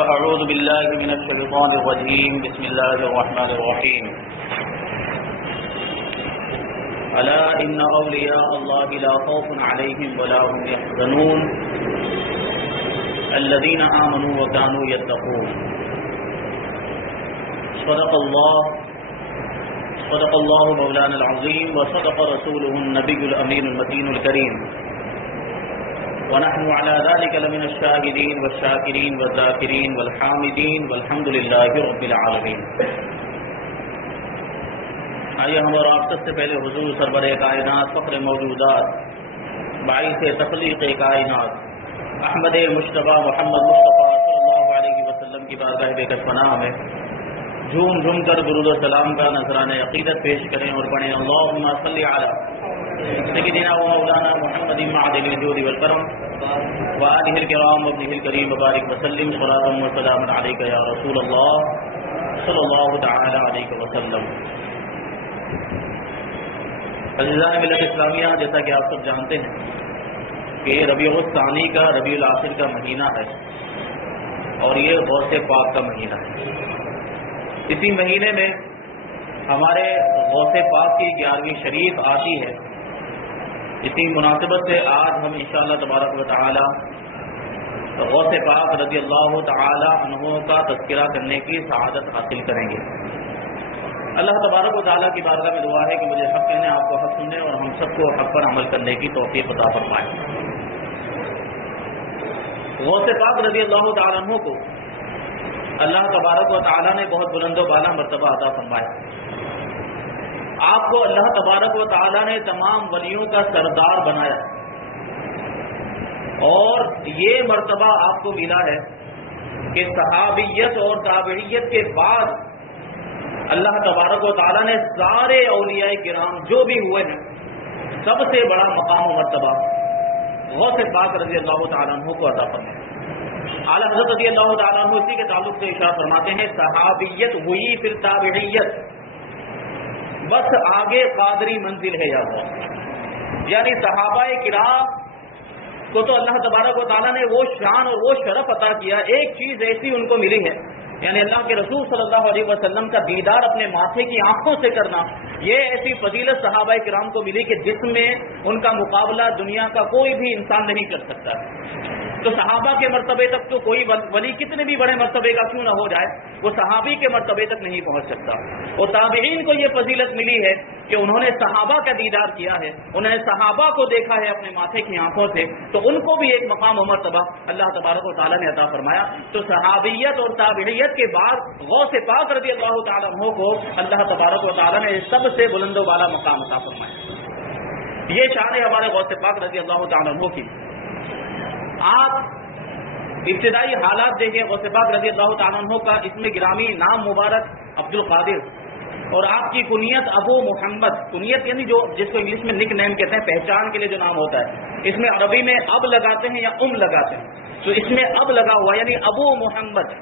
فأعوذ بالله من الشيطان الرجيم بسم الله الرحمن الرحيم ألا إن أولياء الله لا خوف عليهم ولا هم يحزنون الذين آمنوا وكانوا يتقون صدق الله مولانا العظيم وصدق رسوله النبي الأمين المتين الكريم ونحن على ذلك لمن الشاهدين والشاكرين والذاكرين والحامدين والحمد لله رب العالمين. آئیے ہم اور آپ سب سے پہلے حضور سرور کائنات فخر موجودات باعث تخلیق کائنات احمد مشتبہ محمد مصطفیٰ صلی اللہ علیہ وسلم کی بارگاہ بے کش پناہ میں جھوم جھوم کر درود و سلام کا نذرانہ عقیدت پیش کریں اور پڑھیں اللہم صلی علی سیدنا و مولانا محمد معدن الجود والکرم وآلہ الکرام وابنہ الکریم وبارک وسلم صلاۃ و سلام علیک یا رسول اللہ صلی اللہ تعالی علیہ وسلم. عزیزان ملت اسلامیہ، جیسا کہ آپ سب جانتے ہیں کہ ربیع الثانی کا ربیع الاخر کا مہینہ ہے اور یہ غوث پاک کا مہینہ ہے. اسی مہینے میں ہمارے غوث پاک کی 11ویں شریف آتی ہے. اسی مناسبت سے آج ہم انشاءاللہ تبارک و تعالی غوث پاک رضی اللہ تعالی عنہ کا تذکرہ کرنے کی سعادت حاصل کریں گے. اللہ تبارک و تعالیٰ کی بارگاہ میں دعا ہے کہ مجھے حق کہنے، آپ کو حق سننے اور ہم سب کو حق پر عمل کرنے کی توفیق عطا فرمائے. غوث پاک رضی اللہ تعالیٰ عنہ کو اللہ تبارک و تعالیٰ نے بہت بلند و بالا مرتبہ عطا فرمایا. آپ کو اللہ تبارک و تعالیٰ نے تمام ولیوں کا سردار بنایا اور یہ مرتبہ آپ کو ملا ہے کہ صحابیت اور تابعیت کے بعد اللہ تبارک و تعالیٰ نے سارے اولیاء کرام جو بھی ہوئے ہیں سب سے بڑا مقام و مرتبہ غوث پاک رضی اللہ تعالیٰ عنہ کو عطا فرمایا. اعلیٰ حضرت رضی اللہ تعالیٰ عنہ اسی کے تعلق سے ارشاد فرماتے ہیں صحابیت ہوئی پھر تابعیت، بس آگے قادری منزل ہے یا غوث. یعنی صحابہ کرام کو تو اللہ تبارک و تعالیٰ نے وہ شان اور وہ شرف عطا کیا، ایک چیز ایسی ان کو ملی ہے یعنی اللہ کے رسول صلی اللہ علیہ وسلم کا دیدار اپنے ماتھے کی آنکھوں سے کرنا. یہ ایسی فضیلت صحابہ کرام کو ملی کہ جس میں ان کا مقابلہ دنیا کا کوئی بھی انسان نہیں کر سکتا. تو صحابہ کے مرتبے تک تو کوئی ولی کتنے بھی بڑے مرتبے کا کیوں نہ ہو جائے وہ صحابی کے مرتبے تک نہیں پہنچ سکتا. اور تابعین کو یہ فضیلت ملی ہے کہ انہوں نے صحابہ کا دیدار کیا ہے، انہوں نے صحابہ کو دیکھا ہے اپنے ماتھے کی آنکھوں سے، تو ان کو بھی ایک مقام و مرتبہ اللہ تبارک و تعالیٰ نے عطا فرمایا. تو صحابیت اور تابعیت کے بعد غوث پاک رضی اللہ تعالیٰ عنہ کو اللہ تبارک و تعالیٰ نے سب سے بلند و بالا مقام عطا فرمایا. یہ شان ہے ہمارے غوث پاک رضی اللہ تعالیٰ عنہ کی. آپ ابتدائی حالات دیکھیں غوث پاک رضی اللہ تعالیٰ عنہ کا، اس میں گرامی نام مبارک عبد القادر اور آپ کی کنیت ابو محمد. کنیت یعنی جو جس کو انگلش میں نک نیم کہتے ہیں، پہچان کے لیے جو نام ہوتا ہے. اس میں عربی میں اب لگاتے ہیں یا لگاتے ہیں، تو اس میں اب لگا ہوا یعنی ابو محمد،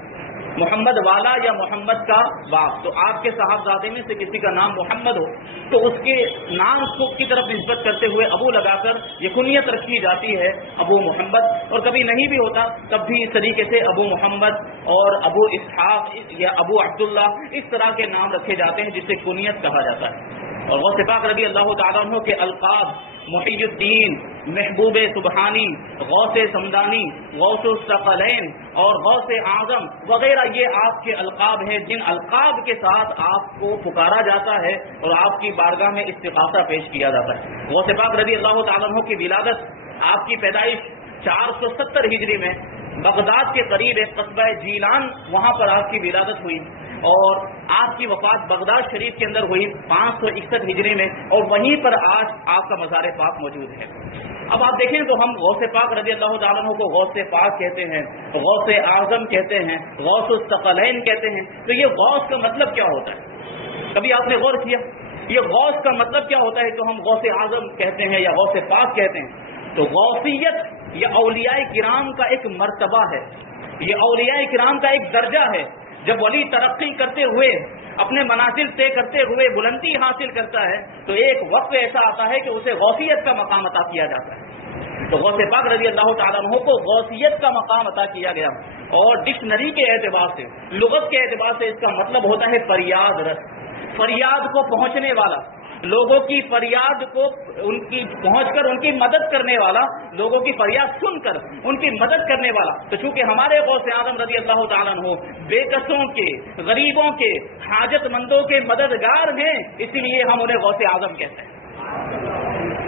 محمد والا یا محمد کا باپ. تو آپ کے صاحبزادے میں سے کسی کا نام محمد ہو تو اس کے نام کی طرف نسبت کرتے ہوئے ابو لگا کر یہ کنیت رکھی جاتی ہے ابو محمد. اور کبھی نہیں بھی ہوتا تب بھی اس طریقے سے ابو محمد اور ابو اسحاق یا ابو عبداللہ اس طرح کے نام رکھے جاتے ہیں جسے کنیت کہا جاتا ہے. اور غوث پاک رضی اللہ تعالیٰ عنہ کے القاب محی الدین، محبوب سبحانی، غوث سمدانی، غوث الثقلین اور غوث اعظم وغیرہ یہ آپ کے القاب ہیں جن القاب کے ساتھ آپ کو پکارا جاتا ہے اور آپ کی بارگاہ میں استغاثہ پیش کیا جاتا ہے. غوث پاک رضی اللہ تعالیٰ عنہ کی ولادت، آپ کی پیدائش 470 ہجری میں بغداد کے قریب ایک قصبہ جیلان، وہاں پر آپ کی ولادت ہوئی اور آپ کی وفات بغداد شریف کے اندر ہوئی 561 ہجری میں، اور وہیں پر آج آپ کا مزار پاک موجود ہے. اب آپ دیکھیں تو ہم غوث پاک رضی اللہ تعالیٰ عنہ کو غوث پاک کہتے ہیں، غوث اعظم کہتے ہیں، غوث الثقلین کہتے ہیں. تو یہ غوث کا مطلب کیا ہوتا ہے؟ کبھی آپ نے غور کیا یہ غوث کا مطلب کیا ہوتا ہے؟ تو ہم غوث اعظم کہتے ہیں یا غوث پاک کہتے ہیں. تو غوثیت یہ اولیاء کرام کا ایک مرتبہ ہے، یہ اولیاء کرام کا ایک درجہ ہے. جب ولی ترقی کرتے ہوئے اپنے منازل طے کرتے ہوئے بلندی حاصل کرتا ہے تو ایک وقت ایسا آتا ہے کہ اسے غوثیت کا مقام عطا کیا جاتا ہے. تو غوث پاک رضی اللہ تعالیٰ عنہ کو غوثیت کا مقام عطا کیا گیا، اور ڈکشنری کے اعتبار سے، لغت کے اعتبار سے اس کا مطلب ہوتا ہے فریاد رس، فریاد کو پہنچنے والا، لوگوں کی فریاد کو ان کی پہنچ کر ان کی مدد کرنے والا، لوگوں کی فریاد سن کر ان کی مدد کرنے والا۔ تو چونکہ ہمارے غوث اعظم رضی اللہ تعالیٰ عنہ بے کسوں کے، غریبوں کے، حاجت مندوں کے مددگار ہیں، اسی لیے ہم انہیں غوث اعظم کہتے ہیں۔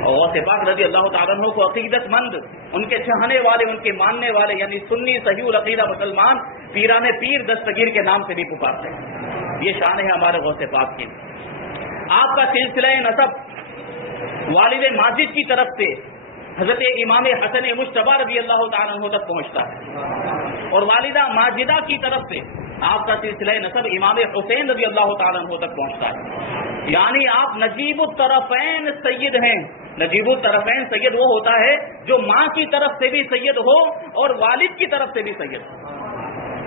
اور غوث پاک رضی اللہ تعالیٰ عنہ کو عقیدت مند، ان کے چاہنے والے، ان کے ماننے والے، یعنی سنی صحیح العقیدہ مسلمان پیران پیر دستگیر کے نام سے بھی پکارتے ہیں۔ یہ شان ہے ہمارے غوث پاک کی۔ آپ کا سلسلہ نسب والد ماجد کی طرف سے حضرت امام حسن مجتبی رضی اللہ تعالیٰ عنہ تک پہنچتا ہے، اور والدہ ماجدہ کی طرف سے آپ کا سلسلہ نسب امام حسین رضی اللہ تعالیٰ عنہ تک پہنچتا ہے، یعنی آپ نجیب الطرفین سید ہیں۔ نجیب الطرفین سید وہ ہوتا ہے جو ماں کی طرف سے بھی سید ہو اور والد کی طرف سے بھی سید ہو۔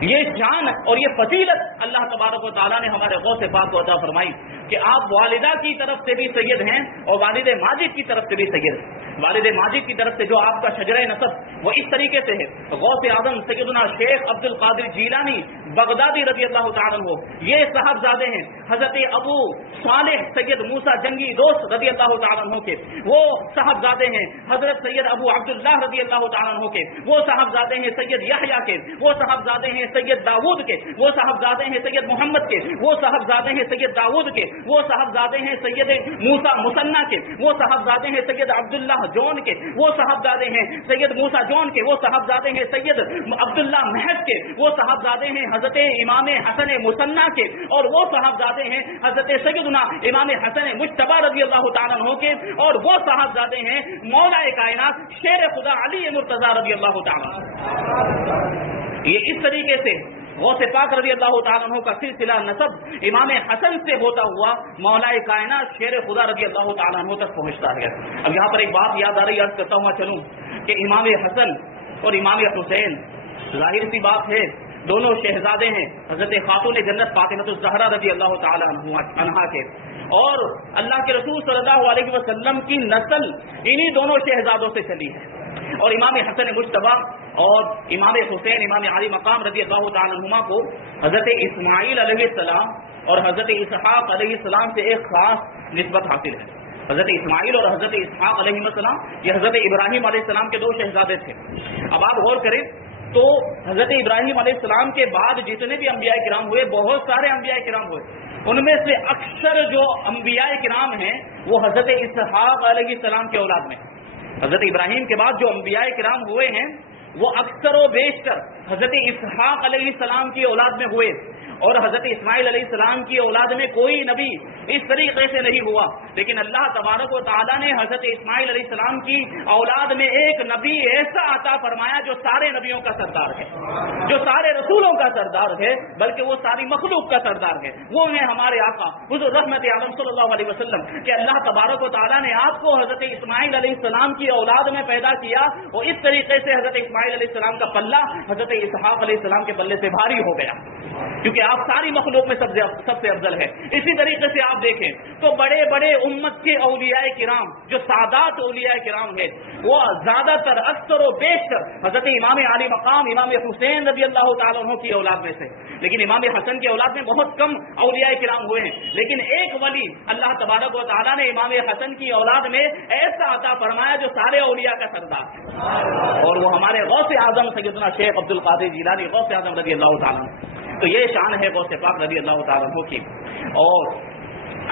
یہ شان اور یہ فضیلت اللہ تبارک و تعالیٰ نے ہمارے غوث پاک کو عطا فرمائی کہ آپ والدہ کی طرف سے بھی سید ہیں اور والد ماجد کی طرف سے بھی سید ہیں۔ والد ماجد کی طرف سے جو آپ کا شجرہ نسب وہ اس طریقے سے ہے، غوث اعظم سیدنا شیخ عبد القادر جیلانی بغدادی رضی اللہ تعالیٰ عنہ، یہ صاحبزادے ہیں حضرت ابو صالح سید موسیٰ جنگی دوست رضی اللہ تعالیٰ عنہ کے، وہ صاحبزادے ہیں حضرت سید ابو عبداللہ رضی اللہ تعالیٰ عنہ کے، وہ صاحبزادے ہیں سید یحییٰ کے، وہ صاحبزادے ہیں سید داؤد کے، وہ صاحبزادے ہیں سید محمد کے، وہ صاحبزادے ہیں سید داؤد کے، وہ صاحبزادے ہیں سید موسیٰ مثنی کے، وہ صاحبزادے ہیں سید عبداللہ جون کے، وہ صاحبزادے ہیں سید موسیٰ جون کے، وہ صاحبزادے ہیں سید عبداللہ مہد کے، وہ صاحبزادے ہیں حضرت امام حسن مثنی کے، اور وہ صاحبزادے ہیں حضرت سیدنا امام حسن مجتبی رضی اللہ تعالیٰ عنہ کے، اور وہ صاحبزادے ہیں مولا کائنات شیر خدا علی مرتضیٰ رضی اللہ تعالیٰ۔ یہ اس طریقے سے غوث پاک رضی اللہ تعالیٰ عنہ کا سلسلہ نسب امام حسن سے ہوتا ہوا مولا کائنات شیر خدا رضی اللہ تعالیٰ عنہ تک پہنچتا ہے۔ اب یہاں پر ایک بات یاد آ رہی، عرض کرتا ہوں چلوں کہ امام حسن اور امام حسین ظاہر سی بات ہے دونوں شہزادے ہیں حضرت خاتون جنت فاطمہ الزہرا رضی اللہ تعالیٰ عنہا کے، اور اللہ کے رسول صلی اللہ علیہ وسلم کی نسل انہی دونوں شہزادوں سے چلی ہے۔ اور امام حسن مجتبی اور امام حسین امام عالی مقام رضی اللہ تعالیٰ عنہما کو حضرت اسماعیل علیہ السلام اور حضرت اسحاق علیہ السلام سے ایک خاص نسبت حاصل ہے۔ حضرت اسماعیل اور حضرت اسحاق علیہ السلام یہ حضرت ابراہیم علیہ السلام کے دو شہزادے تھے۔ اب آپ غور کریں تو حضرت ابراہیم علیہ السلام کے بعد جتنے بھی انبیاء کرام ہوئے، بہت سارے انبیاء کرام ہوئے، ان میں سے اکثر جو انبیاء کرام ہیں وہ حضرت اسحاق علیہ السلام کے اولاد میں۔ حضرت ابراہیم کے بعد جو انبیاء کرام ہوئے ہیں وہ اکثر و بیشتر حضرت اسحاق علیہ السلام کی اولاد میں ہوئے، اور حضرت اسماعیل علیہ السلام کی اولاد میں کوئی نبی اس طریقے سے نہیں ہوا، لیکن اللہ تبارک و تعالیٰ نے حضرت اسماعیل علیہ السلام کی اولاد میں ایک نبی ایسا عطا فرمایا جو سارے نبیوں کا سردار ہے، جو سارے رسولوں کا سردار ہے، بلکہ وہ ساری مخلوق کا سردار ہے، وہ ہیں ہمارے آقا حضور رحمت عالم صلی اللہ علیہ وسلم، کہ اللہ تبارک و تعالیٰ نے آپ کو حضرت اسماعیل علیہ السلام کی اولاد میں پیدا کیا، اور اس طریقے سے حضرت اسماعیل علیہ السلام کا پلہ حضرت اسحاق علیہ السلام کے پلے سے بھاری ہو گیا، کیونکہ آپ ساری مخلوق میں سب سے افضل ہے۔ اسی طریقے سے آپ دیکھیں تو بڑے بڑے امت کے اولیاء کرام جو سادات اولیاء کرام ہیں وہ زیادہ تر اکثر و بیشتر حضرت امام علی مقام امام حسین رضی اللہ تعالیٰ عنہ کی اولاد میں سے، لیکن امام حسن کی اولاد میں بہت کم اولیاء کرام ہوئے ہیں، لیکن ایک ولی اللہ تبارک و تعالیٰ نے امام حسن کی اولاد میں ایسا عطا فرمایا جو سارے اولیاء کا سردار ہے، اور وہ ہمارے غوث اعظم سیدنا شیخ عبد القادر جیلانی غوث اعظم رضی اللہ تعالیٰ عنہ۔ تو یہ شان ہے غوث پاک رضی اللہ تعالیٰ عنہ کی، اور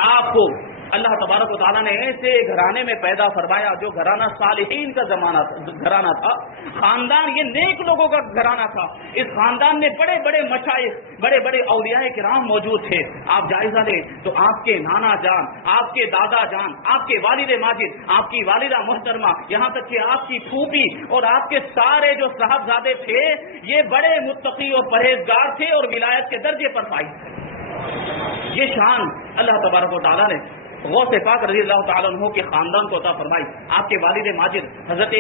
آپ کو اللہ تبارک و تعالیٰ نے ایسے گھرانے میں پیدا فرمایا جو گھرانہ صالحین کا گھرانہ تھا، خاندان یہ نیک لوگوں کا گھرانہ تھا، اس خاندان میں بڑے بڑے مشائخ بڑے بڑے اولیاء کرام موجود تھے۔ آپ جائزہ لیں تو آپ کے نانا جان، آپ کے دادا جان، آپ کے والد ماجد، آپ کی والدہ محترمہ، یہاں تک کہ آپ کی پھوپھی اور آپ کے سارے جو صاحبزادے تھے یہ بڑے متقی اور پرہیزگار تھے اور ولایت کے درجے پر فائز تھے۔ یہ شان اللہ تبارک و تعالیٰ نے غوث پاک رضی اللہ تعالیٰ عنہ کے خاندان کو عطا فرمائی۔ آپ کے والد ماجد حضرت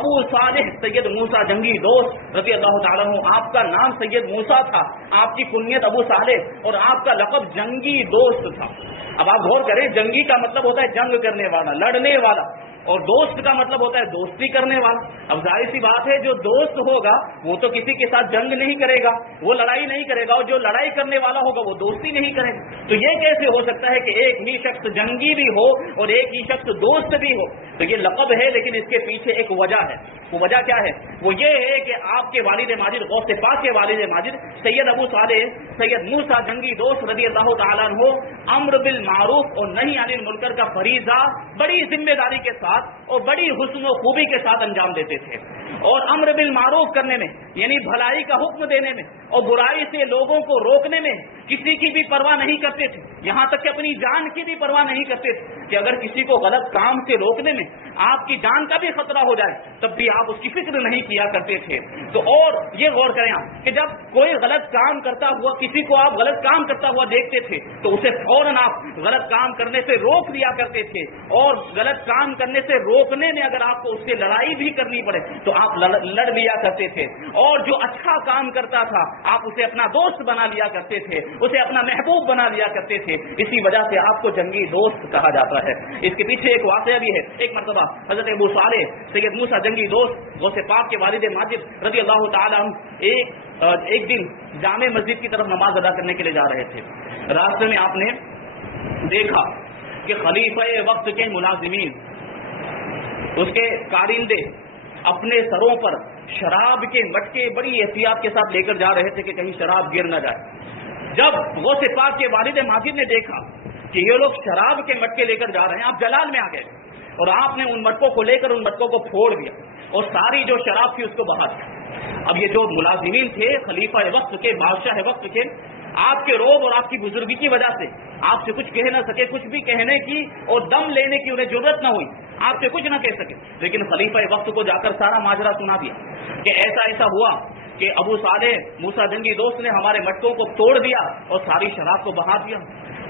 ابو صالح سید موسیٰ جنگی دوست رضی اللہ تعالیٰ عنہ، آپ کا نام سید موسیٰ تھا، آپ کی کنیت ابو صالح، اور آپ کا لقب جنگی دوست تھا۔ اب آپ غور کریں، جنگی کا مطلب ہوتا ہے جنگ کرنے والا، لڑنے والا، اور دوست کا مطلب ہوتا ہے دوستی کرنے والا. اب ظاہر سی بات ہے جو دوست ہوگا وہ تو کسی کے ساتھ جنگ نہیں کرے گا, وہ لڑائی نہیں کرے گا, اور جو لڑائی کرنے والا ہوگا وہ دوستی نہیں کرے گا. تو یہ کیسے ہو سکتا ہے کہ ایک ہی شخص جنگی بھی ہو اور ایک ہی شخص دوست بھی ہو؟ تو یہ لقب ہے, لیکن اس کے پیچھے ایک وجہ ہے. وہ وجہ کیا ہے؟ وہ یہ ہے کہ آپ کے والد ماجد غوث پاک کے والد ماجد سید ابو صالح سید موسیٰ جنگی دوست رضی اللہ تعالیٰ عنہ امر بالمعروف اور نہی عن المنکر کا فریضہ بڑی ذمہ داری کے ساتھ اور بڑی حسن و خوبی کے ساتھ انجام دیتے تھے. اور امر بالمعروف کرنے میں یعنی بھلائی کا حکم دینے میں اور برائی سے لوگوں کو روکنے میں کسی کی بھی پرواہ نہیں کرتے تھے, یہاں تک کہ اپنی جان کی بھی پرواہ نہیں کرتے تھے کہ اگر کسی کو غلط کام سے روکنے میں آپ کی جان کا بھی خطرہ ہو جائے تب بھی آپ اس کی فکر نہیں کیا کرتے تھے. تو اور یہ غور کریں آپ کہ جب کوئی غلط کام کرتا ہوا, کسی کو آپ غلط کام کرتا ہوا دیکھتے تھے تو اسے فوراً آپ غلط کام کرنے سے روک دیا کرتے تھے, اور غلط کام کرنے سے روکنے میں اگر آپ کو اس سے لڑائی بھی کرنی پڑے تو آپ لڑ لیا کرتے تھے. اور جو اچھا کام کرتا تھا آپ اسے اپنا دوست بنا لیا کرتے تھے, اسے اپنا محبوب بنا لیا کرتے تھے. اسی وجہ سے آپ کو جنگی دوست کہا جاتا ہے. اس کے پیچھے ایک واقعہ بھی ہے. ایک مرتبہ حضرت ابو صالح سید موسیٰ جنگی دوست غوث پاک کے والد ماجد رضی اللہ تعالیٰ عنہ ایک دن جامع مسجد کی طرف نماز ادا کرنے کے لیے جا رہے تھے. راستے میں آپ نے دیکھا کہ خلیفہ وقت کے ملازمین, اس کے کارندے اپنے سروں پر شراب کے مٹکے بڑی احتیاط کے ساتھ لے کر جا رہے تھے کہ کہیں شراب گر نہ جائے. جب غوث پاک کے والد ماجد نے دیکھا کہ یہ لوگ شراب کے مٹکے لے کر جا رہے ہیں, آپ جلال میں آ گئے اور آپ نے ان مٹکوں کو لے کر ان مٹکوں کو پھوڑ دیا اور ساری جو شراب تھی اس کو بہا دیا. اب یہ جو ملازمین تھے خلیفہ وقت کے, بادشاہ وقت کے, آپ کے روب اور آپ کی بزرگی کی وجہ سے آپ سے کچھ کہہ نہ سکے, کچھ بھی کہنے کی اور دم لینے کی انہیں ضرورت نہ ہوئی, آپ سے کچھ نہ کہہ سکے. لیکن خلیفہ وقت کو جا کر سارا ماجرا سنا دیا کہ ایسا ہوا کہ ابو صالح موسیٰ جنگی دوست نے ہمارے مٹکوں کو توڑ دیا اور ساری شراب کو بہا دیا,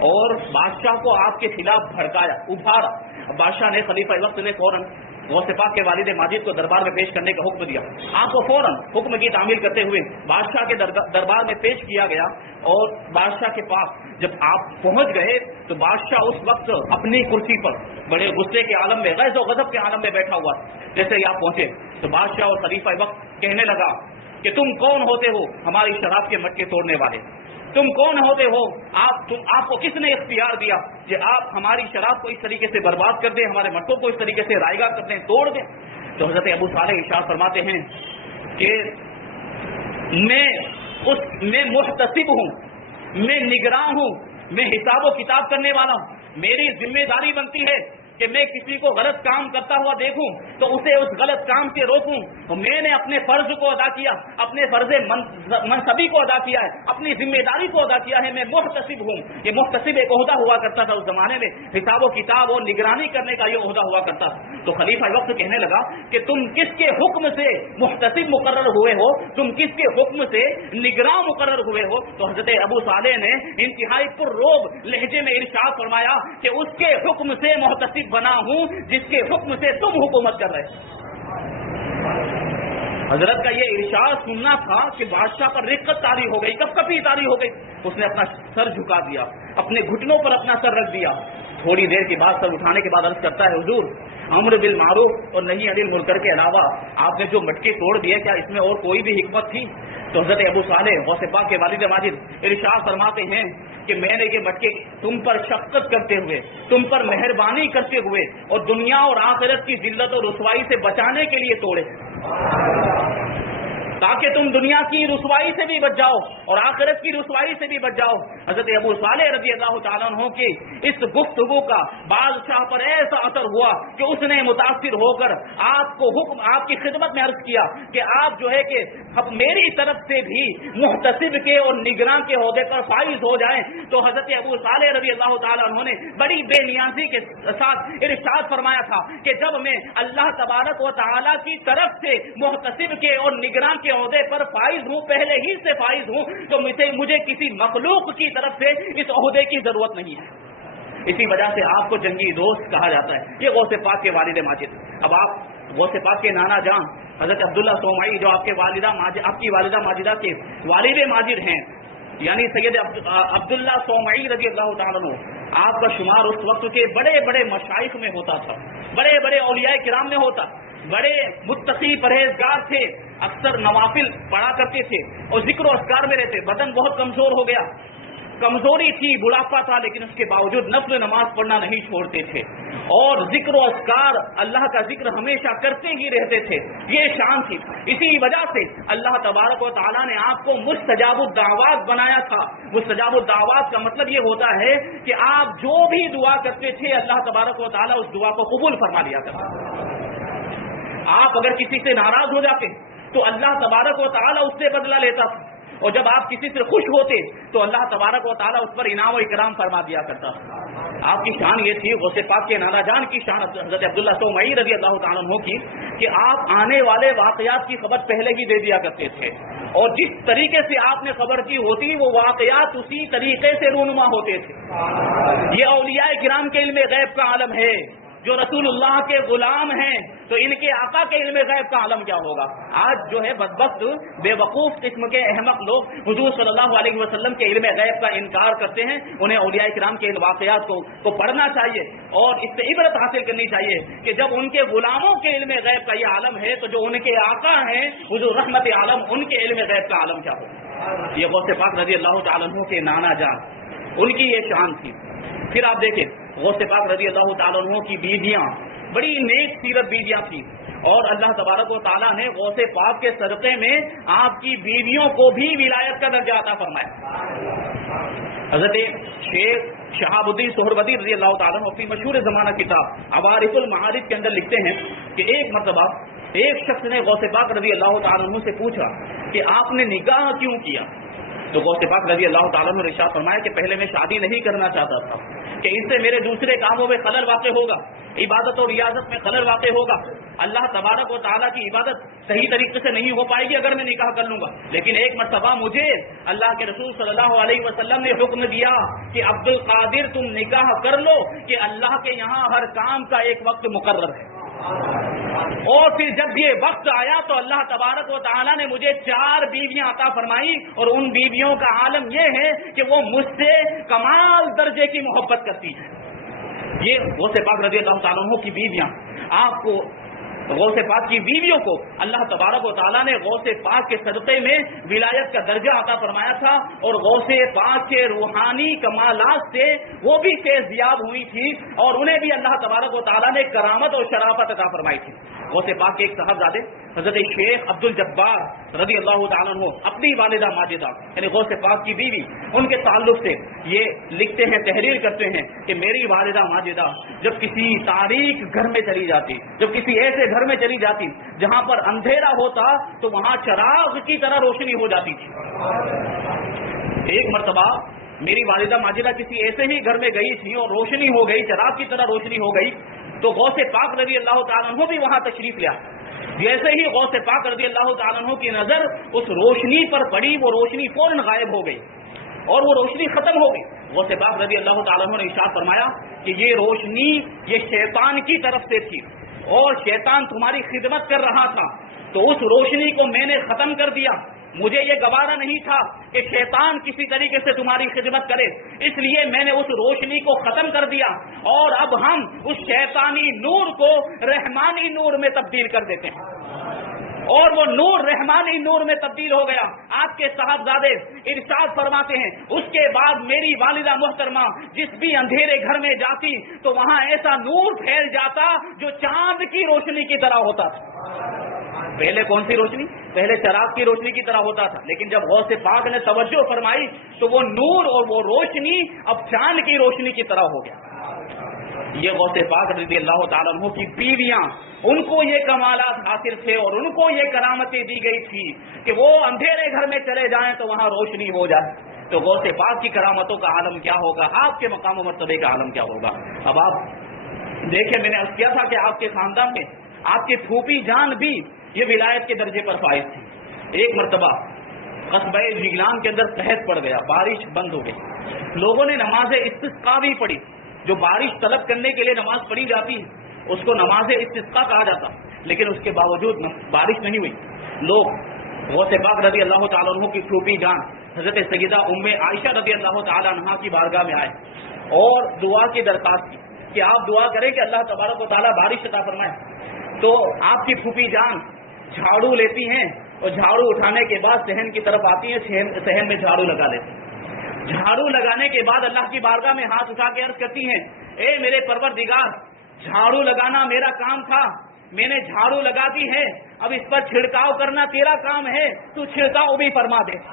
اور بادشاہ کو آپ کے خلاف بھڑکایا, ابھارا. بادشاہ نے خلیفہ وقت نے فوراً غوث پاک کے والد ماجد کو دربار میں پیش کرنے کا حکم دیا. آپ کو فوراً حکم کی تعمیل کرتے ہوئے بادشاہ کے دربار میں پیش کیا گیا. اور بادشاہ کے پاس جب آپ پہنچ گئے تو بادشاہ اس وقت اپنی کرسی پر بڑے غصے کے عالم میں, غیظ و غضب کے عالم میں بیٹھا ہوا. جیسے ہی آپ پہنچے تو بادشاہ اور خلیفہ وقت کہنے لگا کہ تم کون ہوتے ہو ہماری شراب کے مٹکے توڑنے والے؟ تم کون ہوتے ہو؟ آپ کو کس نے اختیار دیا کہ آپ ہماری شراب کو اس طریقے سے برباد کر دیں, ہمارے مٹکوں کو اس طریقے سے رائیگاں کر دیں, توڑ دیں؟ تو حضرت ابو صالح ارشاد فرماتے ہیں کہ میں محتسب ہوں, میں نگراں ہوں, میں حساب و کتاب کرنے والا ہوں. میری ذمہ داری بنتی ہے کہ میں کسی کو غلط کام کرتا ہوا دیکھوں تو اسے اس غلط کام سے روکوں. میں نے اپنے فرض کو ادا کیا, اپنے فرض منصبی کو ادا کیا ہے, اپنی ذمہ داری کو ادا کیا ہے. میں محتسب ہوں. یہ محتسب ایک عہدہ ہوا کرتا تھا اس زمانے میں, حساب و کتاب اور نگرانی کرنے کا یہ عہدہ ہوا کرتا تھا. تو خلیفہ وقت کہنے لگا کہ تم کس کے حکم سے محتسب مقرر ہوئے ہو, تم کس کے حکم سے نگراں مقرر ہوئے ہو؟ تو حضرت ابو صالح نے انتہائی پرروب لہجے میں ارشاد فرمایا کہ اس کے حکم سے محتسب بنا ہوں جس کے حکم سے تم حکومت کر رہے. حضرت کا یہ ارشاد سننا تھا کہ بادشاہ پر رقت طاری ہو گئی, کپکپی طاری ہو گئی. اس نے اپنا سر جھکا دیا, اپنے گھٹنوں پر اپنا سر رکھ دیا. تھوڑی دیر کے بعد سر اٹھانے کے بعد عرض کرتا ہے حضور امر بالمعروف اور نہی عن المنکر کے علاوہ آپ نے جو مٹکے توڑ دیے کیا اس میں اور کوئی بھی حکمت تھی؟ تو حضرت ابو صالح غوث پاک کے والد ماجد ارشاد فرماتے ہیں کہ میں نے یہ مٹکے تم پر شفقت کرتے ہوئے, تم پر مہربانی کرتے ہوئے اور دنیا اور آخرت کی ذلت اور رسوائی سے بچانے کے لیے توڑے تاکہ تم دنیا کی رسوائی سے بھی بچ جاؤ اور آخرت کی رسوائی سے بھی بچ جاؤ. حضرت ابو صالح رضی اللہ تعالیٰ عنہ کی اس گفتگو کا بادشاہ پر ایسا اثر ہوا کہ اس نے متاثر ہو کر آپ کو حکم, آپ کی خدمت میں عرض کیا کہ آپ جو ہے کہ اب میری طرف سے بھی محتسب کے اور نگراں کے عہدے پر فائز ہو جائیں. تو حضرت ابو صالح رضی اللہ تعالیٰ عنہ نے بڑی بے نیازی کے ساتھ ارشاد فرمایا تھا کہ جب میں اللہ تبارک و تعالیٰ کی طرف سے محتسب کے اور نگراں کے عہدے پر فائز ہوں, پہلے ہی سے فائز ہوں, تو مجھے کسی مخلوق کی طرف سے اس عہدے کی ضرورت نہیں ہے. اسی وجہ سے آپ کو جنگی دوست کہا جاتا ہے. یہ غوث پاک کے والد ماجد. اب آپ غوث پاک کے نانا جان حضرت عبداللہ سومعی جو آپ کی والدہ ماجدہ کے والد ماجد ہیں, یعنی سید عبداللہ سومعی رضی اللہ تعالیٰ عنہ, آپ کا شمار اس وقت کے بڑے بڑے مشائخ میں ہوتا تھا، بڑے بڑے اولیاء کرام میں ہوتا، بڑے متقی پرہیزگار تھے، اکثر نوافل پڑھا کرتے تھے اور ذکر و اذکار میں رہتے، بدن بہت کمزور ہو گیا، کمزوری تھی، بڑھاپا تھا، لیکن اس کے باوجود نفل نماز پڑھنا نہیں چھوڑتے تھے اور ذکر و اذکار اللہ کا ذکر ہمیشہ کرتے ہی رہتے تھے، یہ شان تھی۔ اسی وجہ سے اللہ تبارک و تعالیٰ نے آپ کو مستجاب الدعوات بنایا تھا۔ مستجاب الدعوات کا مطلب یہ ہوتا ہے کہ آپ جو بھی دعا کرتے تھے اللہ تبارک و تعالیٰ اس دعا کو قبول فرما لیا کرتا۔ آپ اگر کسی سے ناراض ہو جاتے تو اللہ تبارک و تعالیٰ اس سے بدلہ لیتا تھا، اور جب آپ کسی سے خوش ہوتے تو اللہ تبارک و تعالیٰ اس پر انعام و اکرام فرما دیا کرتا تھا۔ آپ کی شان یہ تھی، غوث پاک کے نانا جان کی شان حضرت عبداللہ سومعی رضی اللہ تعالیٰ عنہ کی، کہ آپ آنے والے واقعات کی خبر پہلے ہی دے دیا کرتے تھے، اور جس طریقے سے آپ نے خبر کی ہوتی وہ واقعات اسی طریقے سے رونما ہوتے تھے۔ یہ اولیاء کرام کے علم غیب کا عالم ہے، جو رسول اللہ کے غلام ہیں تو ان کے آقا کے علم غیب کا عالم کیا ہوگا۔ آج جو ہے بدبخت بے وقوف قسم کے احمق لوگ حضور صلی اللہ علیہ وسلم کے علم غیب کا انکار کرتے ہیں، انہیں اولیاء کرام کے واقعات کو پڑھنا چاہیے اور اس سے عبرت حاصل کرنی چاہیے کہ جب ان کے غلاموں کے علم غیب کا یہ عالم ہے تو جو ان کے آقا ہیں حضور رحمت عالم، ان کے علم غیب کا عالم کیا ہوگا۔ یہ غوث پاک رضی اللہ تعالیٰ عنہ کے نانا جان، ان کی یہ شان تھی۔ پھر آپ دیکھیں غوث پاک رضی اللہ تعالیٰ عنہ کی بیویاں بڑی نیک سیرت بیویاں تھیں، اور اللہ تبارک و تعالیٰ نے غوث پاک کے صدقے میں آپ کی بیویوں کو بھی ولایت کا درجہ عطا فرمایا۔ حضرت شیخ شہاب الدین سہروردی رضی اللہ تعالیٰ عنہ اپنی مشہور زمانہ کتاب عوارف المعارف کے اندر لکھتے ہیں کہ ایک مرتبہ ایک شخص نے غوث پاک رضی اللہ تعالیٰ عنہ سے پوچھا کہ آپ نے نکاح کیوں کیا؟ تو غوث پاک رضی اللہ تعالیٰ عنہ نے ارشاد فرمایا کہ پہلے میں شادی نہیں کرنا چاہتا تھا کہ اس سے میرے دوسرے کاموں میں خلل واقع ہوگا، عبادت اور ریاضت میں خلل واقع ہوگا، اللہ تبارک و تعالیٰ کی عبادت صحیح طریقے سے نہیں ہو پائے گی اگر میں نکاح کر لوں گا۔ لیکن ایک مرتبہ مجھے اللہ کے رسول صلی اللہ علیہ وسلم نے حکم دیا کہ عبد القادر تم نکاح کر لو کہ اللہ کے یہاں ہر کام کا ایک وقت مقرر ہے، اور پھر جب یہ وقت آیا تو اللہ تبارک و تعالیٰ نے مجھے 4 بیویاں عطا فرمائی، اور ان بیویوں کا عالم یہ ہے کہ وہ مجھ سے کمال درجے کی محبت کرتی ہیں۔ یہ غوث پاک رضی اللہ تعالیٰ عنہ کی بیویاں، آپ کو غوث پاک کی بیویوں کو اللہ تبارک و تعالیٰ نے غوث پاک کے صدقے میں ولایت کا درجہ عطا فرمایا تھا، اور غوث پاک کے روحانی کمالات سے وہ بھی فیضیاب ہوئی تھی، اور انہیں بھی اللہ تبارک و تعالیٰ نے کرامت اور شرافت عطا فرمائی تھی۔ غوث پاک کے ایک صاحبزادے حضرت شیخ عبد الجبار رضی اللہ تعالیٰ عنہ اپنی والدہ ماجدہ یعنی غوث پاک کی بیوی، ان کے تعلق سے یہ لکھتے ہیں، تحریر کرتے ہیں کہ میری والدہ ماجدہ جب کسی تاریک گھر میں چلی جاتی، جب کسی ایسے گھر میں چلی جاتی جہاں پر اندھیرا ہوتا تو وہاں چراغ کی طرح روشنی ہو جاتی تھی۔ ایک مرتبہ میری والدہ ماجدہ کسی ایسے ہی گھر میں گئی تھی اور روشنی ہو گئی، چراغ کی طرح روشنی ہو گئی، تو غوث پاک رضی اللہ تعالیٰ عنہ بھی وہاں تشریف لیا۔ جیسے ہی غوث پاک رضی اللہ تعالیٰ عنہ کی نظر اس روشنی پر پڑی، وہ روشنی فوراً غائب ہو گئی اور وہ روشنی ختم ہو گئی۔ غوث پاک رضی اللہ تعالیٰ عنہ نے ارشاد فرمایا کہ یہ روشنی یہ شیطان کی طرف سے تھی، اور شیطان تمہاری خدمت کر رہا تھا، تو اس روشنی کو میں نے ختم کر دیا۔ مجھے یہ گوارا نہیں تھا کہ شیطان کسی طریقے سے تمہاری خدمت کرے، اس لیے میں نے اس روشنی کو ختم کر دیا، اور اب ہم اس شیطانی نور کو رحمانی نور میں تبدیل کر دیتے ہیں، اور وہ نور رحمانی نور میں تبدیل ہو گیا۔ آپ کے صاحبزادے ارشاد فرماتے ہیں اس کے بعد میری والدہ محترمہ جس بھی اندھیرے گھر میں جاتی تو وہاں ایسا نور پھیل جاتا جو چاند کی روشنی کی طرح ہوتا تھا۔ پہلے کون سی روشنی؟ پہلے چراغ کی روشنی کی طرح ہوتا تھا، لیکن جب غوث پاک نے توجہ فرمائی تو وہ نور اور وہ روشنی اب چاند کی روشنی کی طرح ہو گیا۔ یہ غوث پاک رضی اللہ تعالیٰ عنہ کی بیویاں، ان کو یہ کمالات حاصل تھے اور ان کو یہ کرامتیں دی گئی تھی کہ وہ اندھیرے گھر میں چلے جائیں تو وہاں روشنی ہو جائے۔ تو غوث پاک کی کرامتوں کا عالم کیا ہوگا، آپ کے مقام و مرتبے کا عالم کیا ہوگا۔ اب آپ دیکھیں، میں نے عرض کیا تھا کہ آپ کے خاندان میں آپ کے پھوپھی جان بھی یہ ولایت کے درجے پر فائز تھی۔ ایک مرتبہ قصبہ جیلان کے اندر قحط پڑ گیا، بارش بند ہو گئی، لوگوں نے نماز استسقاء بھی پڑھی، جو بارش طلب کرنے کے لیے نماز پڑھی جاتی ہے اس کو نماز استسقاء کہا جاتا، لیکن اس کے باوجود بارش نہیں ہوئی، لوگ غوث پاک رضی اللہ تعالیٰ عنہ کی پھوپھی جان حضرت سیدہ ام عائشہ رضی اللہ تعالیٰ عنہ کی بارگاہ میں آئے اور دعا کی درخواست کی کہ آپ دعا کریں کہ اللہ تبارک و تعالیٰ بارش عطا فرمائے. تو آپ کی پھوپھی جان جھاڑو لیتی ہیں اور جھاڑو اٹھانے کے بعد صحن کی طرف آتی ہیں, صحن میں جھاڑو لگا لیتی ہیں. جھاڑو لگانے کے بعد اللہ کی بارگاہ میں ہاتھ اٹھا کے عرض کرتی ہیں, اے میرے پروردگار, جھاڑو لگانا میرا کام تھا, میں نے جھاڑو لگا دی ہے, اب اس پر چھڑکاؤ کرنا تیرا کام ہے, تو چھڑکاؤ بھی فرما دے.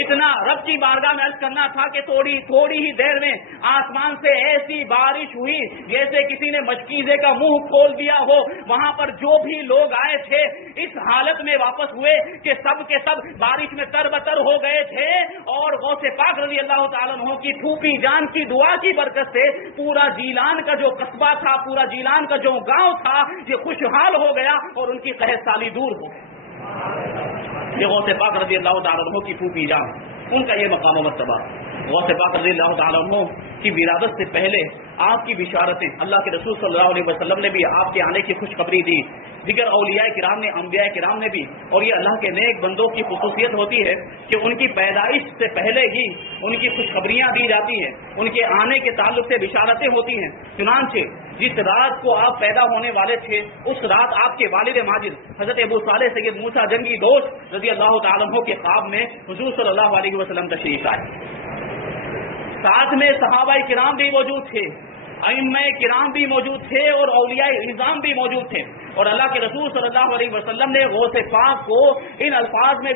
اتنا رب کی بارگاہ میں عرض کرنا تھا کہ تھوڑی ہی دیر میں آسمان سے ایسی بارش ہوئی جیسے کسی نے مشکیزے کا منہ کھول دیا ہو. وہاں پر جو بھی لوگ آئے تھے اس حالت میں واپس ہوئے کہ سب کے سب بارش میں تربتر ہو گئے تھے, اور غوث پاک رضی اللہ تعالیٰ عنہ کی پھوپھی جان کی دعا کی برکت سے پورا جیلان کا جو قصبہ تھا, پورا جیلان کا جو گاؤں تھا, یہ خوشحال ہو گیا اور ان کی قحط سالی دور ہو گئی. یہ غوث پاک رضی اللہ تعالیٰ عنہ کی پھوپھی جان, ان کا یہ مقام و مرتبہ. غوث پاک رضی اللہ تعالیٰ عنہ کی ولادت سے پہلے آپ کی بشارتیں اللہ کے رسول صلی اللہ علیہ وسلم نے بھی آپ کے آنے کی خوشخبری دی, دیگر اولیاء کرام نے, انبیاء کرام نے بھی. اور یہ اللہ کے نیک بندوں کی خصوصیت ہوتی ہے کہ ان کی پیدائش سے پہلے ہی ان کی خوشخبریاں دی جاتی ہیں, ان کے آنے کے تعلق سے بشارتیں ہوتی ہیں. چنانچہ جس رات کو آپ پیدا ہونے والے تھے اس رات آپ کے والد ماجد حضرت ابو صالح سید موسیٰ جنگی دوست رضی اللہ تعالیٰ عنہ کے خواب میں حضور صلی اللہ علیہ وسلم تشریف آئے. ساتھ میں صحابہ کرام بھی موجود تھے, ائمہ کرام بھی موجود تھے اور اولیاء اعظام بھی موجود تھے. اور اللہ کے رسول صلی اللہ علیہ وسلم نے غوث پاک کو ان الفاظ میں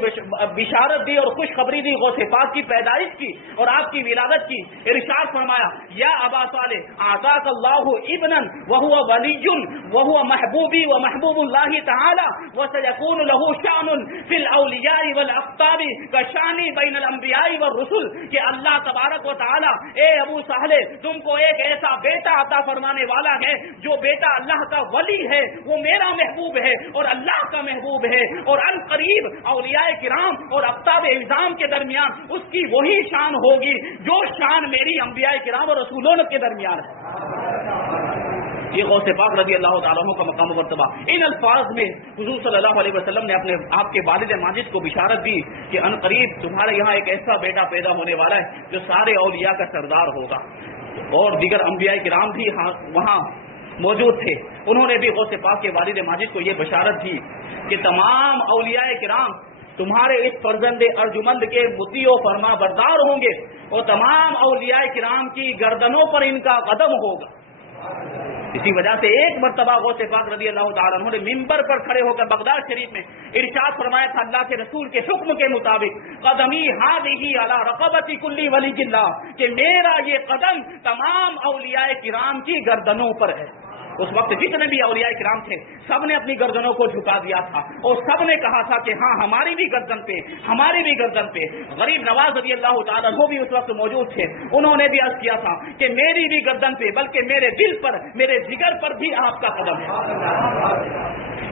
بشارت دی اور خوشخبری دی, غوث پاک کی پیدائش کی اور آپ کی ولادت کی. ارشاد فرمایا, یا ابا صالح اعطاک اللہ ابنا وهو ولی وهو محبوبی ومحبوب اللہ تعالی وسيكون له شان في الاولیاء والاقطاب كشان بین الانبیاء والرسل. کہ اللہ تبارک و تعالی, اے ابو صالح, تم کو ایک ایسا بیٹا عطا فرمانے والا ہے جو بیٹا اللہ کا ولی ہے, وہ میرا محبوب ہے اور اللہ کا محبوب ہے, اور ان قریب اولیاء کرام اور اقطاب اعظام کے درمیان اس کی وہی شان ہوگی جو شان میری انبیاء کرام اور رسولوں کے درمیان ہے. یہ غوث پاک رضی اللہ تعالیٰ عنہ کا مقام و مرتبہ. ان الفاظ میں حضور صلی اللہ علیہ وسلم نے آپ کے والد ماجد کو بشارت دی کہ ان قریب تمہارے یہاں ایک ایسا بیٹا پیدا ہونے والا ہے جو سارے اولیاء کا سردار ہوگا. اور دیگر انبیاء کرام بھی وہاں موجود تھے, انہوں نے بھی غوث پاک کے والد ماجد کو یہ بشارت دی کہ تمام اولیاء کرام تمہارے اس فرزند ارجمند کے مطیع و فرما بردار ہوں گے, اور تمام اولیاء کرام کی گردنوں پر ان کا قدم ہوگا. اسی وجہ سے ایک مرتبہ غوث پاک رضی اللہ تعالیٰ عنہ نے ممبر پر کھڑے ہو کر بغداد شریف میں ارشاد فرمایا تھا اللہ کے رسول کے حکم کے مطابق, قدمی ہذہ علی رقبۃ کل ولی اللہ, کہ میرا یہ قدم تمام اولیاء کرام کی گردنوں پر ہے. اس وقت جتنے بھی اولیاء کرام تھے سب نے اپنی گردنوں کو جھکا دیا تھا اور سب نے کہا تھا کہ ہاں ہماری بھی گردن پہ, ہماری بھی گردن پہ. غریب نواز رضی اللہ تعالیٰ وہ بھی اس وقت موجود تھے, انہوں نے بھی عرض کیا تھا کہ میری بھی گردن پہ, بلکہ میرے دل پر, میرے جگر پر بھی آپ کا قدم ہے.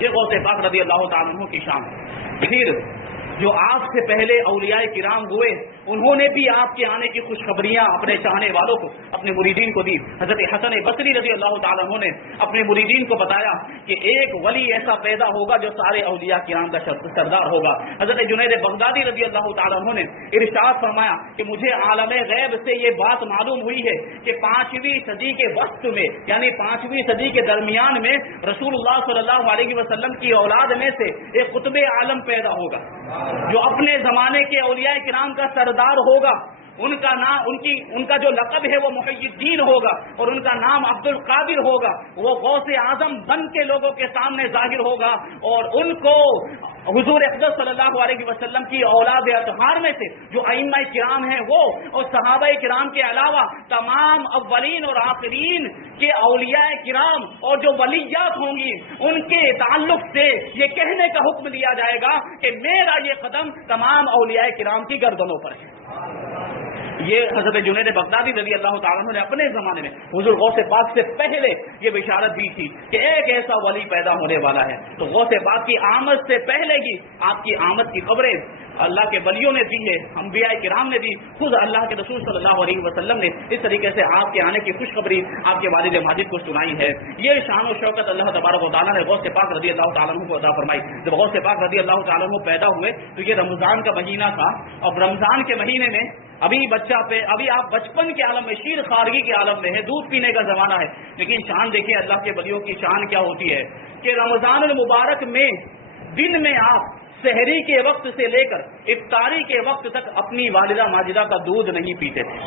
یہ غوث پاک رضی اللہ تعالیٰ عنہ کی شان. پھر جو آپ سے پہلے اولیاء کرام ہوئے انہوں نے بھی آپ کے آنے کی خوشخبریاں اپنے چاہنے والوں کو, اپنے مریدین کو دی. حضرت حسن بصری رضی اللہ تعالیٰ عنہ نے اپنے مریدین کو بتایا کہ ایک ولی ایسا پیدا ہوگا جو سارے اولیاء کرام کا سردار ہوگا. حضرت جنید بغدادی رضی اللہ تعالیٰ عنہ نے ارشاد فرمایا کہ مجھے عالم غیب سے یہ بات معلوم ہوئی ہے کہ 5ویں صدی کے وسط میں, یعنی 5ویں صدی کے درمیان میں رسول اللہ صلی اللہ علیہ وسلم کی اولاد میں سے ایک قطب عالم پیدا ہوگا جو اپنے زمانے کے اولیاء کرام کا سردار ہوگا. ان کا نام, ان کا جو لقب ہے وہ محی الدین ہوگا, اور ان کا نام عبد القادر ہوگا. وہ غوث اعظم بن کے لوگوں کے سامنے ظاہر ہوگا, اور ان کو حضور اقدس صلی اللہ علیہ وسلم کی اولاد اطہار میں سے جو ائمہ کرام ہیں وہ, اور صحابہ کرام کے علاوہ تمام اولین اور آخرین کے اولیاء کرام اور جو ولیات ہوں گی ان کے تعلق سے یہ کہنے کا حکم دیا جائے گا کہ میرا یہ قدم تمام اولیاء کرام کی گردنوں پر ہے. یہ حضرت جنید بغدادی رضی اللہ تعالیٰ عنہ نے اپنے زمانے میں حضور غوث پاک سے پہلے یہ بشارت دی تھی کہ ایک ایسا ولی پیدا ہونے والا ہے. تو غوث پاک کی آمد سے پہلے ہی آپ کی آمد کی خبریں اللہ کے ولیوں نے دی ہے, انبیاء کرام نے دی, خود اللہ کے رسول صلی اللہ علیہ وسلم نے اس طریقے سے آپ کے آنے کی خوشخبری آپ کے والد ماجد کو سنائی ہے. یہ شان و شوکت اللہ تبارک و تعالیٰ نے غوث پاک رضی اللہ تعالیٰ عنہ کو عطا فرمائی. جب غوث پاک رضی اللہ تعالیٰ عنہ پیدا ہوئے تو یہ رمضان کا مہینہ تھا, اور رمضان کے مہینے میں ابھی آپ بچپن کے عالم میں, شیر خارگی کے عالم میں ہے, دودھ پینے کا زمانہ ہے. لیکن شان دیکھیں اللہ کے ولیوں کی شان کیا ہوتی ہے کہ رمضان المبارک میں دن میں آپ سحری کے وقت سے لے کر افطاری کے وقت تک اپنی والدہ ماجدہ کا دودھ نہیں پیتے تھے.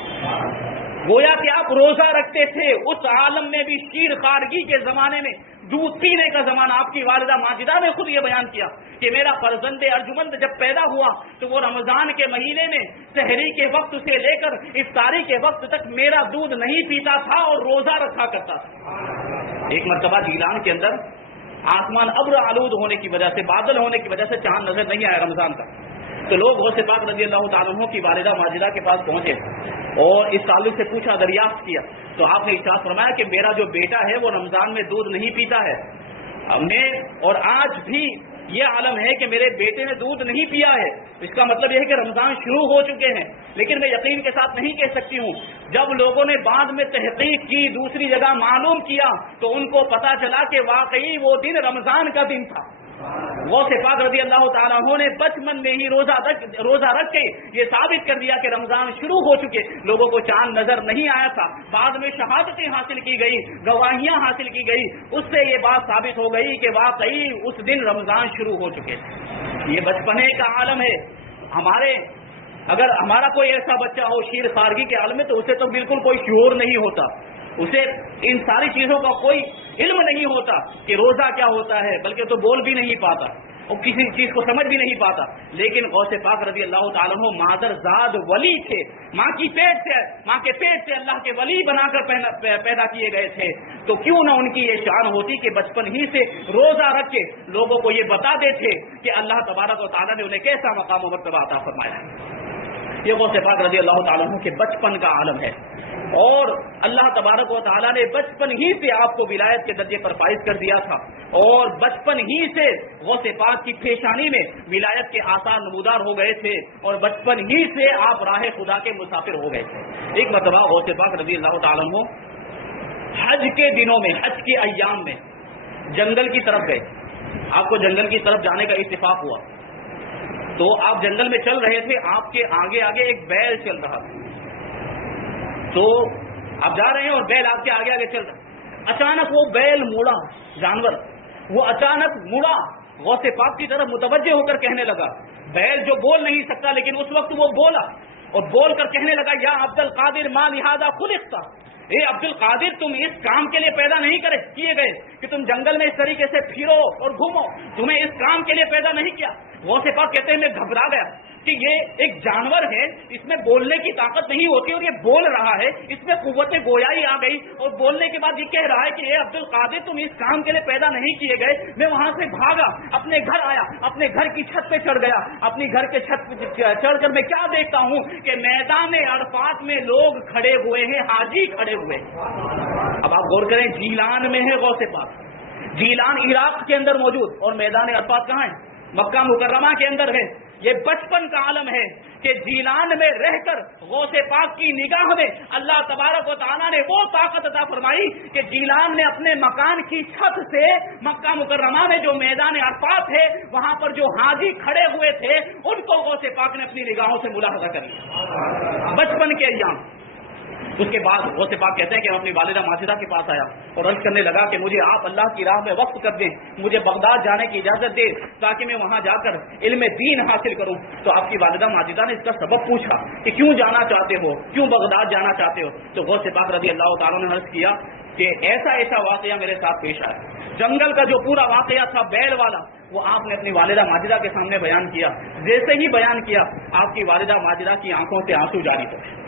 گویا کہ آپ روزہ رکھتے تھے. اس عالم میں بھی شیر خارگی کے زمانے میں دودھ پینے کا زمانہ, آپ کی والدہ ماجدہ نے خود یہ بیان کیا کہ میرا فرزند ارجمند جب پیدا ہوا تو وہ رمضان کے مہینے میں سحری کے وقت سے لے کر افطاری کے وقت تک میرا دودھ نہیں پیتا تھا اور روزہ رکھا کرتا تھا. ایک مرتبہ جیلان کے اندر آسمان ابر آلود ہونے کی وجہ سے, بادل ہونے کی وجہ سے چاند نظر نہیں آیا رمضان کا. تو لوگ غوث پاک رضی اللہ تعالیٰ عنہ کی والدہ ماجدہ کے پاس پہنچے اور اس تعلق سے پوچھا, دریافت کیا. تو آپ نے ارشاد فرمایا کہ میرا جو بیٹا ہے وہ رمضان میں دودھ نہیں پیتا ہے. ہم نے اور آج بھی یہ عالم ہے کہ میرے بیٹے نے دودھ نہیں پیا ہے. اس کا مطلب یہ ہے کہ رمضان شروع ہو چکے ہیں. لیکن میں یقین کے ساتھ نہیں کہہ سکتی ہوں. جب لوگوں نے بعد میں تحقیق کی, دوسری جگہ معلوم کیا, تو ان کو پتا چلا کہ واقعی وہ دن رمضان کا دن تھا. غوث پاک رضی اللہ تعالیٰ عنہ نے بچپن میں ہی روزہ رکھ کے یہ ثابت کر دیا کہ رمضان شروع ہو چکے. لوگوں کو چاند نظر نہیں آیا تھا, بعد میں شہادتیں حاصل کی گئی, گواہیاں حاصل کی گئی, اس سے یہ بات ثابت ہو گئی کہ واقعی اس دن رمضان شروع ہو چکے. یہ بچپنے کا عالم ہے. اگر ہمارا کوئی ایسا بچہ ہو شیر خارگی کے عالم میں, تو اسے تو بالکل کوئی شعور نہیں ہوتا, اسے ان ساری چیزوں کا کوئی علم نہیں ہوتا کہ روزہ کیا ہوتا ہے, بلکہ تو بول بھی نہیں پاتا اور کسی چیز کو سمجھ بھی نہیں پاتا. لیکن غوث پاک رضی اللہ تعالیٰ عنہ مادر زاد ولی تھے, ماں کے پیٹ سے اللہ کے ولی بنا کر پیدا کیے گئے تھے. تو کیوں نہ ان کی یہ شان ہوتی کہ بچپن ہی سے روزہ رکھ کے لوگوں کو یہ بتا دیتے کہ اللہ تبارک و تعالیٰ نے انہیں کیسا مقام و مرتبہ عطا فرمایا ہے. یہ غوث پاک رضی اللہ تعالیٰ عنہ کے بچپن کا عالم ہے, اور اللہ تبارک و تعالیٰ نے بچپن ہی سے آپ کو ولایت کے درجے پر فائز کر دیا تھا, اور بچپن ہی سے غوث پاک کی پیشانی میں ولایت کے آثار نمودار ہو گئے تھے, اور بچپن ہی سے آپ راہ خدا کے مسافر ہو گئے تھے. ایک مرتبہ غوث پاک رضی اللہ تعالیٰ عنہ حج کے دنوں میں, حج کے ایام میں جنگل کی طرف گئے. آپ کو جنگل کی طرف جانے کا اتفاق ہوا, تو آپ جنگل میں چل رہے تھے, آپ کے آگے آگے ایک بیل چل رہا تھا. تو آپ جا رہے ہیں اور بیل آپ کے آگے آگے چل رہا ہے. اچانک وہ بیل مڑا, جانور وہ اچانک مڑا, غوث پاک کی طرف متوجہ ہو کر کہنے لگا. بیل جو بول نہیں سکتا, لیکن اس وقت وہ بولا اور بول کر کہنے لگا, یا عبد القادر ما لہذا خلقت, اے عبد القادر تم اس کام کے لیے پیدا نہیں کیے گئے کہ تم جنگل میں اس طریقے سے پھرو اور گھومو, تمہیں اس کام کے لیے پیدا نہیں کیا. غوث پاک کہتے ہیں میں گھبرا گیا کہ یہ ایک جانور ہے, اس میں بولنے کی طاقت نہیں ہوتی اور یہ بول رہا ہے, اس میں قوت گویائی آ گئی, اور بولنے کے بعد یہ کہہ رہا ہے کہ اے عبد القادر تم اس کام کے لیے پیدا نہیں کیے گئے. میں وہاں سے بھاگا, اپنے گھر آیا, اپنے گھر کی چھت پہ چڑھ گیا. اپنی گھر کے چھت پہ چڑھ کر میں کیا دیکھتا ہوں کہ میدان عرفات میں لوگ کھڑے ہوئے ہیں, حاجی کھڑے ہوئے ہیں. اب آپ غور کریں, جیلان میں ہے غوث پاک, جیلان عراق کے اندر موجود, اور میدان عرفات کہاں ہے؟ مکہ مکرمہ کے اندر ہے. یہ بچپن کا عالم ہے کہ جیلان میں رہ کر غوث پاک کی نگاہ میں اللہ تبارک و تعالیٰ نے وہ طاقت عطا فرمائی کہ جیلان نے اپنے مکان کی چھت سے مکہ مکرمہ میں جو میدان عرفات ہے وہاں پر جو حاجی کھڑے ہوئے تھے ان کو غوث پاک نے اپنی نگاہوں سے ملاحظہ کر لیا بچپن کے ایام. اس کے بعد غوث پاک کہتے ہیں کہ میں اپنی والدہ ماجدہ کے پاس آیا اور عرض کرنے لگا کہ مجھے آپ اللہ کی راہ میں وقف کر دیں, مجھے بغداد جانے کی اجازت دیں تاکہ میں وہاں جا کر علم دین حاصل کروں. تو آپ کی والدہ ماجدہ نے اس کا سبب پوچھا کہ کیوں جانا چاہتے ہو, کیوں بغداد جانا چاہتے ہو. تو غوث پاک رضی اللہ تعالیٰ نے عرض کیا کہ ایسا واقعہ میرے ساتھ پیش آیا. جنگل کا جو پورا واقعہ تھا بیل والا, وہ آپ نے اپنی والدہ ماجدہ کے سامنے بیان کیا. جیسے ہی بیان کیا آپ کی والدہ ماجدہ کی آنکھوں سے آنسو جاری ہوئے.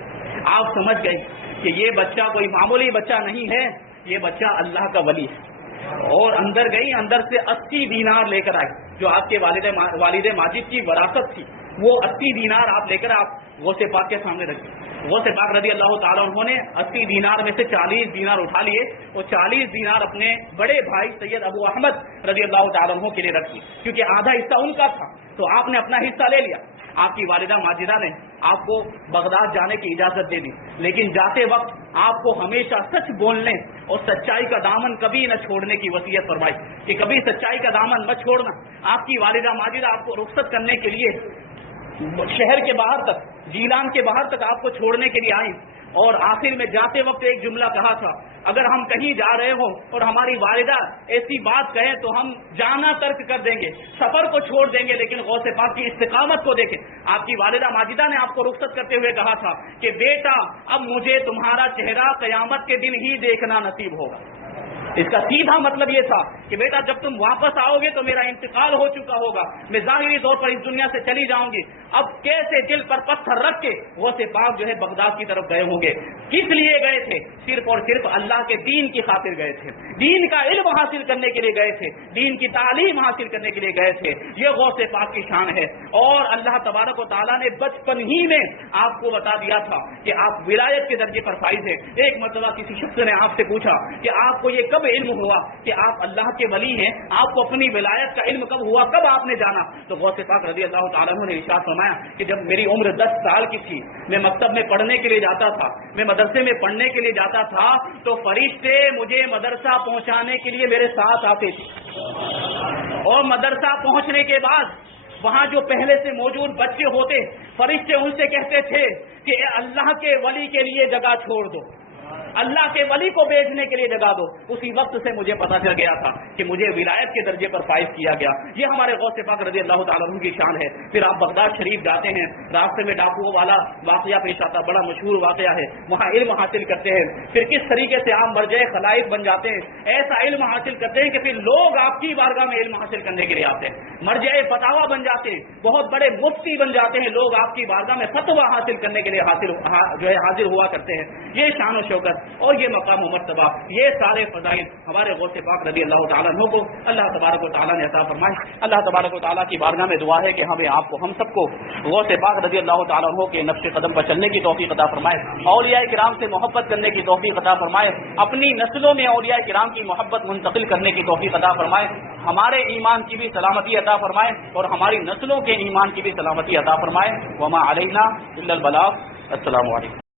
آپ سمجھ گئے کہ یہ بچہ کوئی معمولی بچہ نہیں ہے, یہ بچہ اللہ کا ولی ہے. اور اندر گئی, اندر سے 80 دینار لے کر آئی جو آپ کے والد ماجد کی وراثت تھی. وہ 80 دینار آپ لے کر آپ غوث پاک کے سامنے رکھیں. غوث پاک رضی اللہ تعالیٰ عنہ نے 80 دینار میں سے 40 دینار اٹھا لیے اور 40 دینار اپنے بڑے بھائی سید ابو احمد رضی اللہ تعالیٰ عنہ کے لیے رکھی, کیونکہ آدھا حصہ ان کا تھا تو آپ نے اپنا حصہ لے لیا. آپ کی والدہ ماجدہ نے آپ کو بغداد جانے کی اجازت دے دی, لیکن جاتے وقت آپ کو ہمیشہ سچ بولنے اور سچائی کا دامن کبھی نہ چھوڑنے کی وصیت فرمائی کہ کبھی سچائی کا دامن مت چھوڑنا. آپ کی والدہ ماجدہ آپ کو رخصت کرنے کے لیے شہر کے باہر تک, جیلان کے باہر تک آپ کو چھوڑنے کے لیے آئیں, اور آخر میں جاتے وقت ایک جملہ کہا تھا, اگر ہم کہیں جا رہے ہوں اور ہماری والدہ ایسی بات کہیں تو ہم جانا ترک کر دیں گے, سفر کو چھوڑ دیں گے, لیکن غوث پاک کی استقامت کو دیکھیں. آپ کی والدہ ماجدہ نے آپ کو رخصت کرتے ہوئے کہا تھا کہ بیٹا اب مجھے تمہارا چہرہ قیامت کے دن ہی دیکھنا نصیب ہوگا. اس کا سیدھا مطلب یہ تھا کہ بیٹا جب تم واپس آؤ گے تو میرا انتقال ہو چکا ہوگا, میں ظاہری طور پر اس دنیا سے چلی جاؤں گی. اب کیسے دل پر پتھر رکھ کے غوث پاک جو ہے بغداد کی طرف گئے ہوں گے. کس لیے گئے تھے؟ صرف اور صرف اللہ کے دین کی خاطر گئے تھے, دین کا علم حاصل کرنے کے لیے گئے تھے, دین کی تعلیم حاصل کرنے کے لیے گئے تھے. یہ غوث پاک کی شان ہے. اور اللہ تبارک و تعالیٰ نے بچپن ہی میں آپ کو بتا دیا تھا کہ آپ ولایت کے درجے پر فائز ہیں. ایک مرتبہ کسی شخص نے آپ سے پوچھا کہ آپ کو یہ کب علم ہوا کہ آپ اللہ کے ولی ہیں, آپ کو اپنی ولایت کا علم کب ہوا, کب آپ نے جانا؟ تو غوث پاک رضی اللہ تعالیٰ عنہ نے ارشاد فرمایا کہ جب میری عمر 10 سال کی تھی, میں مکتب میں پڑھنے کے لیے جاتا تھا, میں مدرسے میں پڑھنے کے لیے جاتا تھا, تو فرشتے مجھے مدرسہ پہنچانے کے لیے میرے ساتھ آتے تھے, اور مدرسہ پہنچنے کے بعد وہاں جو پہلے سے موجود بچے ہوتے, فرشتے ان سے کہتے تھے کہ اے اللہ کے ولی کے لیے جگہ چھوڑ دو, اللہ کے ولی کو بیچنے کے لیے جگہ دو. اسی وقت سے مجھے پتا چل گیا تھا کہ مجھے ولایت کے درجے پر فائز کیا گیا. یہ ہمارے غوث پاک رضی اللہ تعالیٰ عنہ کی شان ہے. پھر آپ بغداد شریف جاتے ہیں, راستے میں ڈاکوؤں والا واقعہ پیش آتا, بڑا مشہور واقعہ ہے. وہاں علم حاصل کرتے ہیں, پھر کس طریقے سے آپ مرجع خلائق بن جاتے ہیں, ایسا علم حاصل کرتے ہیں کہ پھر لوگ آپ کی بارگاہ میں علم حاصل کرنے کے لیے آتے ہیں, مرجع فتاوا بن جاتے ہیں, بہت بڑے مفتی بن جاتے ہیں, لوگ آپ کی بارگاہ میں فتوا حاصل کرنے کے لیے حاضر ہوا کرتے ہیں. یہ شان و شوکت اور یہ مقام و مرتبہ, یہ سارے فضائل ہمارے غوث پاک رضی اللہ تعالیٰ عنہ کو اللہ تبارک و تعالیٰ نے عطا فرمائے. اللہ تبارک و تعالیٰ کی بارگاہ میں دعا ہے کہ ہمیں آپ کو, ہم سب کو غوث پاک رضی اللہ تعالیٰ عنہ کے نقش قدم پر چلنے کی توفیق عطا فرمائے, اولیاء کرام سے محبت کرنے کی توفیق عطا فرمائے, اپنی نسلوں میں اولیاء کرام کی محبت منتقل کرنے کی توفیق عطا فرمائے, ہمارے ایمان کی بھی سلامتی عطا فرمائے اور ہماری نسلوں کے ایمان کی بھی سلامتی عطا فرمائے. وما علینا الا البلاغ. السلام علیکم.